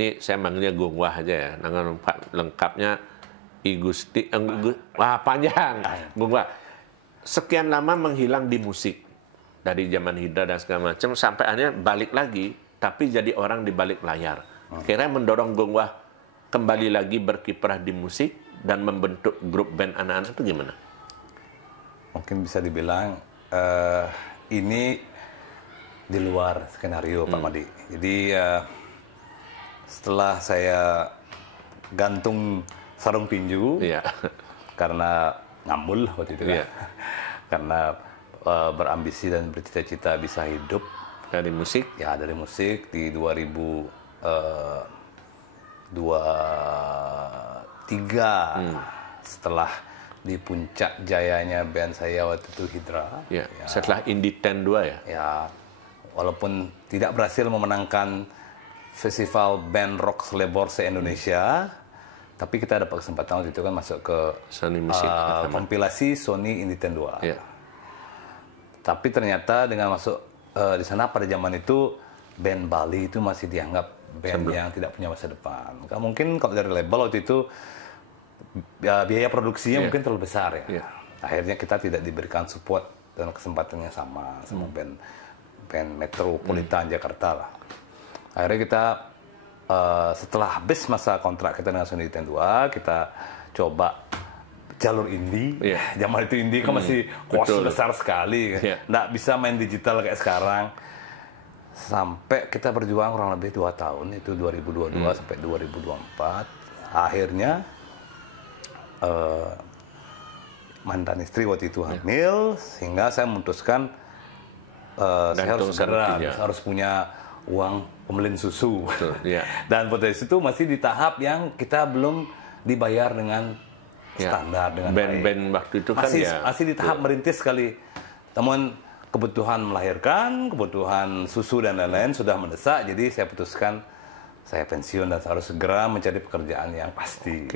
ini saya manggilnya Gung Wah aja ya. Nama lengkapnya I Gusti, wah panjang, Gung Wah. Sekian lama menghilang di musik dari zaman Hidra dan segala macam sampai akhirnya balik lagi, tapi jadi orang di balik layar. Kira mendorong Gung Wah kembali lagi berkiprah di musik dan membentuk grup band anak-anak itu gimana? Mungkin bisa dibilang ini di luar skenario Pak Madi. Jadi setelah saya gantung sarung tinju karena ngambul waktu itu karena berambisi dan bercita-cita bisa hidup dari musik. Ya, dari musik di 2023 setelah di puncak jayanya band saya waktu itu Hidra. Ya, setelah Indie 10-2 ya. Ya, walaupun tidak berhasil memenangkan festival band rock selebor se-Indonesia, tapi kita dapat kesempatan waktu itu kan masuk ke Sony Music kompilasi Sony Indie 10-2. Ya. Tapi ternyata dengan masuk di sana pada zaman itu band Bali itu masih dianggap band yang tidak punya masa depan. Mungkin kalau dari label waktu itu biaya produksinya mungkin terlalu besar ya. Akhirnya kita tidak diberikan support dan kesempatannya sama band metropolitan Jakarta lah. Akhirnya kita setelah habis masa kontrak kita dengan Sony 10-2, kita coba jalur indie. Zaman itu indie kan masih cost besar sekali. Nggak bisa main digital kayak sekarang. Sampai kita berjuang kurang lebih 2 tahun, itu 2022 sampai 2024. Akhirnya mantan istri waktu itu hamil, sehingga saya memutuskan saya harus punya uang pembelian susu. Dan pada situ masih di tahap yang kita belum dibayar dengan standar, dengan band-band waktu itu kan masih di tahap merintis sekali. Namun kebutuhan melahirkan, kebutuhan susu dan lain-lain sudah mendesak, jadi saya putuskan saya pensiun dan harus segera mencari pekerjaan yang pasti.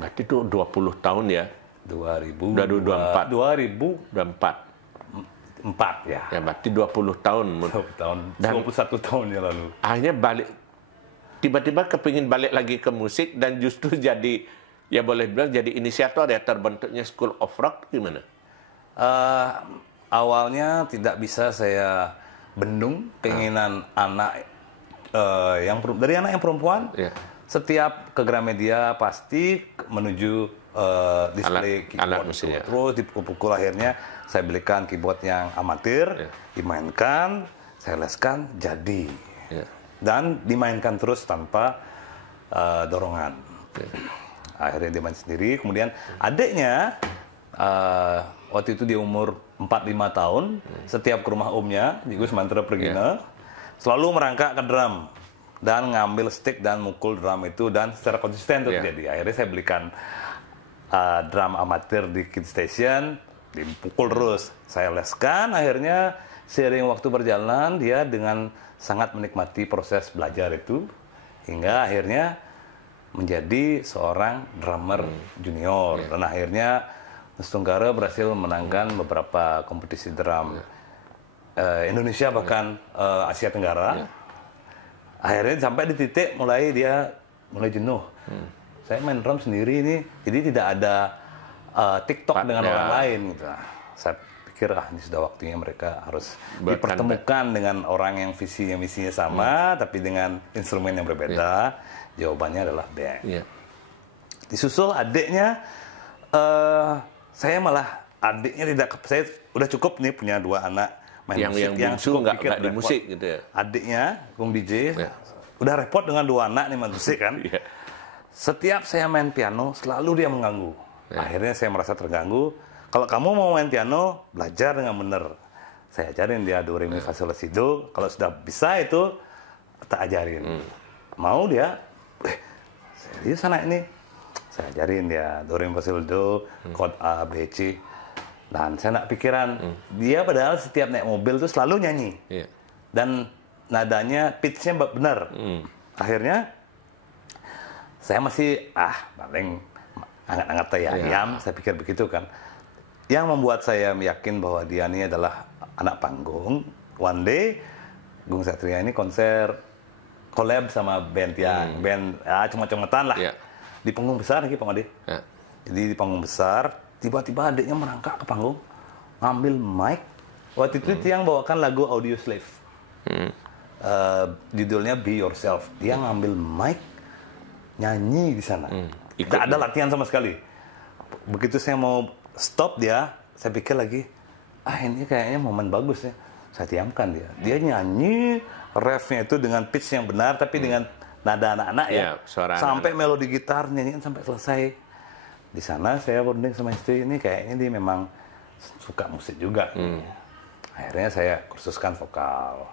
Berarti itu 20 tahun ya? 2024 ya. Ya, berarti 20 tahun. 20 tahun. Dan 21 tahun yang lalu. Akhirnya tiba-tiba kepingin balik lagi ke musik dan justru jadi, ya boleh bilang jadi inisiator ya, terbentuknya School of Rock, gimana? Awalnya tidak bisa saya bendung keinginan anak dari anak yang perempuan. Setiap ke Gramedia pasti menuju display keyboard. Terus dipukul-pukul, akhirnya saya belikan keyboard yang amatir, dimainkan, saya leskan, jadi. Dan dimainkan terus tanpa dorongan. Akhirnya dia main sendiri. Kemudian adiknya, waktu itu dia umur 4-5 tahun, setiap ke rumah omnya, di Gus Mantra Pergina, selalu merangkak ke drum. Dan ngambil stick dan mukul drum itu, dan secara konsisten itu terjadi. Akhirnya saya belikan drum amatir di Kid Station, dipukul terus. Saya leskan, akhirnya seiring waktu berjalan, dia dengan sangat menikmati proses belajar itu, hingga akhirnya menjadi seorang drummer junior. Dan akhirnya Nus Tunggara berhasil memenangkan beberapa kompetisi drum Indonesia, bahkan Asia Tenggara. Akhirnya sampai di titik dia mulai jenuh. Saya main drum sendiri ini, jadi tidak ada TikTok dengan orang lain. Gitu. Saya pikir ini sudah waktunya mereka harus dipertemukan dengan orang yang misinya sama, tapi dengan instrumen yang berbeda. Jawabannya adalah band. Disusul adiknya, adiknya saya udah cukup nih punya 2 anak main musik yang cukup nggak di musik gitu ya. Adiknya Gung DJ udah repot dengan 2 anak nih main musik kan. Setiap saya main piano selalu dia mengganggu. Akhirnya saya merasa terganggu. Kalau kamu mau main piano, belajar dengan benar. Saya ajarin dia do re mi fa sol la si do. Kalau sudah bisa itu tak ajarin. Mau dia, serius anak ini. Saya ajarin dia do re mi fa sol do, chord A B C. Dan saya nak pikiran, dia padahal setiap naik mobil tuh selalu nyanyi. Dan nadanya, pitch-nya benar. Akhirnya, saya masih, paling angat-angat ayam, saya pikir begitu kan. Yang membuat saya yakin bahwa dia ini adalah anak panggung. One day, Gung Satria ini konser collab sama band Tiang, band cuma-cumatan lah. Di panggung besar lagi Pak Ade. Jadi di panggung besar, tiba-tiba adiknya merangkak ke panggung, ngambil mic. Waktu itu Tiang bawakan lagu Audio Slave. Judulnya Be Yourself. Dia ngambil mic, nyanyi di sana. Tidak ada latihan sama sekali. Begitu saya mau stop dia, saya pikir lagi, ini kayaknya momen bagus ya. Saya diamkan dia. Dia nyanyi, refnya itu dengan pitch yang benar, tapi dengan nada anak-anak ya. Sampai melodi gitar, nyanyikan sampai selesai. Di sana saya bonding sama istri, ini kayaknya dia memang suka musik juga. Akhirnya saya kursuskan vokal.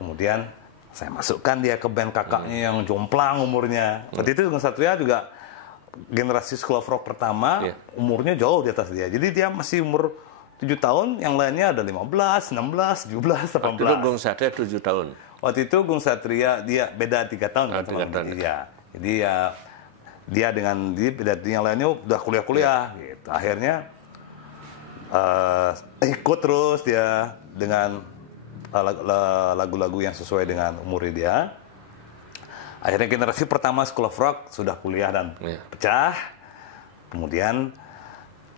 Kemudian saya masukkan dia ke band kakaknya yang jomplang umurnya. Waktu itu Gung Satria juga generasi School of Rock pertama, umurnya jauh di atas dia. Jadi dia masih umur 7 tahun, yang lainnya ada 15, 16, 17, 18. Waktu itu Gung Satria 7 tahun. Waktu itu Gung Satria dia beda 3 tahun kan sama dia. Jadi ya dia dengan dia beda, yang lainnya udah kuliah-kuliah gitu. Akhirnya ikut terus dia dengan lagu-lagu yang sesuai dengan umur dia. Akhirnya generasi pertama School of Rock sudah kuliah dan pecah. Kemudian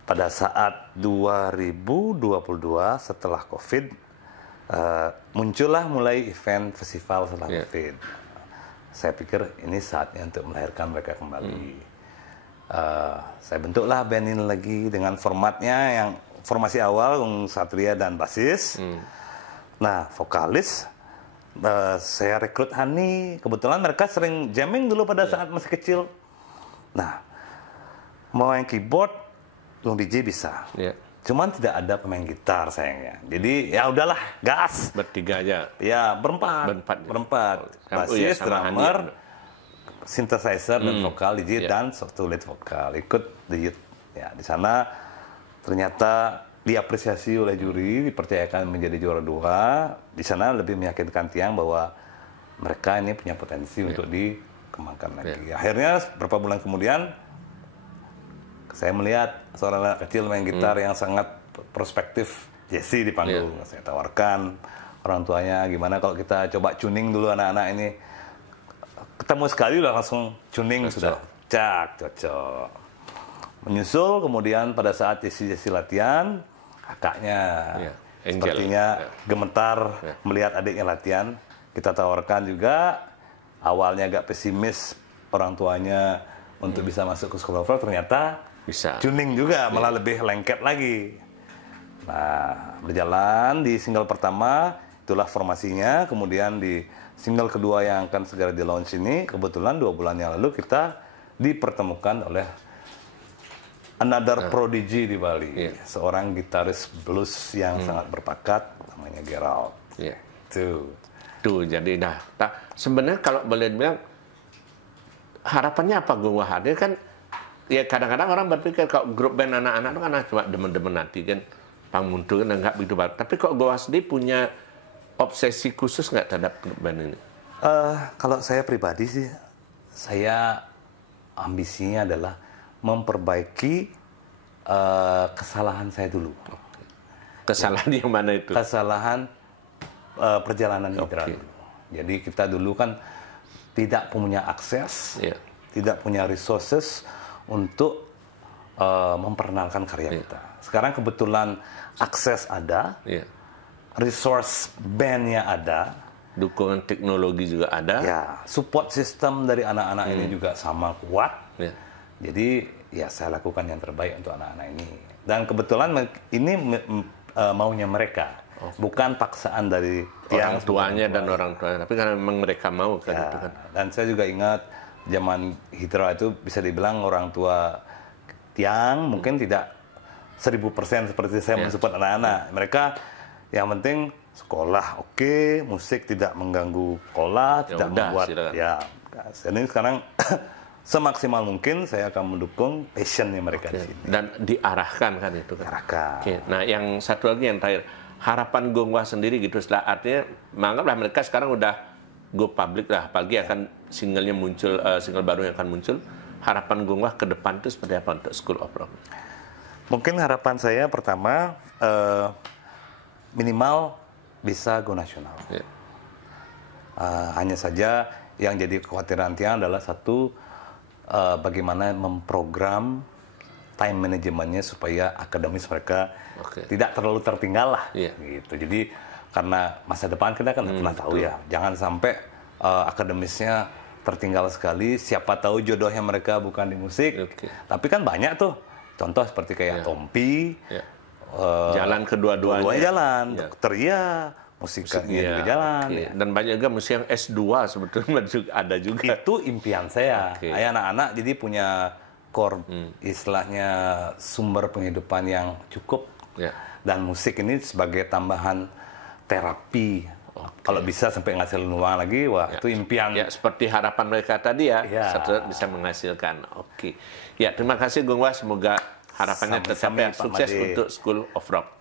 pada saat 2022 setelah COVID, muncullah mulai event festival setelah COVID. Saya pikir ini saatnya untuk melahirkan mereka kembali. Saya bentuklah band ini lagi dengan formatnya yang formasi awal, Gung Satria dan basis. Nah, vokalis saya rekrut Hani. Kebetulan mereka sering jamming dulu pada saat masih kecil. Nah, mau main keyboard, Gung DJ bisa. Cuman tidak ada pemain gitar sayangnya. Jadi ya udahlah, gas. Bertiga aja. Ya, berempat. Basis, drummer, synthesizer dan vokal DJ dan satu lead vokal. Ikut di ya di sana ternyata diapresiasi oleh juri, dipercayakan menjadi juara 2. Di sana lebih meyakinkan Tiang bahwa mereka ini punya potensi untuk dikembangkan lagi. Akhirnya beberapa bulan kemudian saya melihat seorang anak kecil main gitar yang sangat prospektif, Jesse di panggung. Saya tawarkan orang tuanya, gimana kalau kita coba tuning dulu anak-anak ini. Ketemu sekali udah langsung tuning sudah. Cocok. Menyusul kemudian pada saat Jesse latihan, kakaknya sepertinya gemetar melihat adiknya latihan. Kita tawarkan juga, awalnya agak pesimis orang tuanya untuk bisa masuk ke School of Rock, ternyata bisa tuning juga, malah lebih lengket lagi. Nah, berjalan di single pertama, itulah formasinya. Kemudian di single kedua yang akan segera di launch ini, kebetulan 2 bulan yang lalu kita dipertemukan oleh another prodigy di Bali. Seorang gitaris blues yang sangat berbakat, namanya Gerald. Tuh, jadi sebenarnya kalau boleh bilang, harapannya apa Gung Wahade kan? Ya kadang-kadang orang berpikir kalau grup band anak-anak itu kan cuma demen-demen nanti kan pangmuntul kan nggak begitu banget. Tapi kok Gung Wahade punya obsesi khusus nggak terhadap grup band ini? Kalau saya pribadi sih, saya ambisinya adalah memperbaiki kesalahan saya dulu. Kesalahan yang mana itu? Kesalahan perjalanan hijrah dulu. Jadi kita dulu kan tidak punya akses, tidak punya resources untuk memperkenalkan karya kita. Sekarang kebetulan akses ada, resource bandnya ada, dukungan teknologi juga ada, support system dari anak-anak ini juga sama kuat. Jadi ya saya lakukan yang terbaik untuk anak-anak ini. Dan kebetulan ini maunya mereka, bukan paksaan dari orang tuanya dan orang tuanya, tapi karena memang mereka mau kan itu kan. Dan saya juga ingat zaman hijrah itu bisa dibilang orang tua Tiang mungkin tidak 1000% seperti saya mensupport anak-anak. Mereka yang penting sekolah musik tidak mengganggu sekolah, tidak membuat Jadi sekarang semaksimal mungkin saya akan mendukung passionnya mereka di sini. Dan diarahkan kan itu kan. Diarahkan. Nah yang satu lagi yang terakhir, harapan Gung Wah sendiri gitu, setelah artinya menganggaplah mereka sekarang udah go public lah, apalagi akan singlenya muncul, single baru yang akan muncul. Harapan Gung Wah ke depan itu seperti apa untuk School of Rock? Mungkin harapan saya pertama minimal bisa go nasional. Hanya saja yang jadi kekhawatiran Tiang adalah satu, bagaimana memprogram time manajemennya supaya akademis mereka tidak terlalu tertinggal lah. Gitu. Jadi karena masa depan kita kan nggak pernah tahu ya. Jangan sampai akademisnya tertinggal sekali. Siapa tahu jodohnya mereka bukan di musik. Tapi kan banyak tuh. Contoh seperti kayak Tompi. Jalan kedua-duanya. Jalan. Dokter ya. Musiknya juga jalan. Dan banyak juga musik yang S2 sebetulnya ada juga. Itu impian saya. Anak-anak jadi punya core istilahnya sumber penghidupan yang cukup. Dan musik ini sebagai tambahan terapi. Kalau bisa sampai ngasilin uang lagi, wah itu impian. Ya, seperti harapan mereka tadi ya, bisa menghasilkan. Ya, terima kasih Gung Wah, semoga harapannya tercapai. Sukses untuk School of Rock.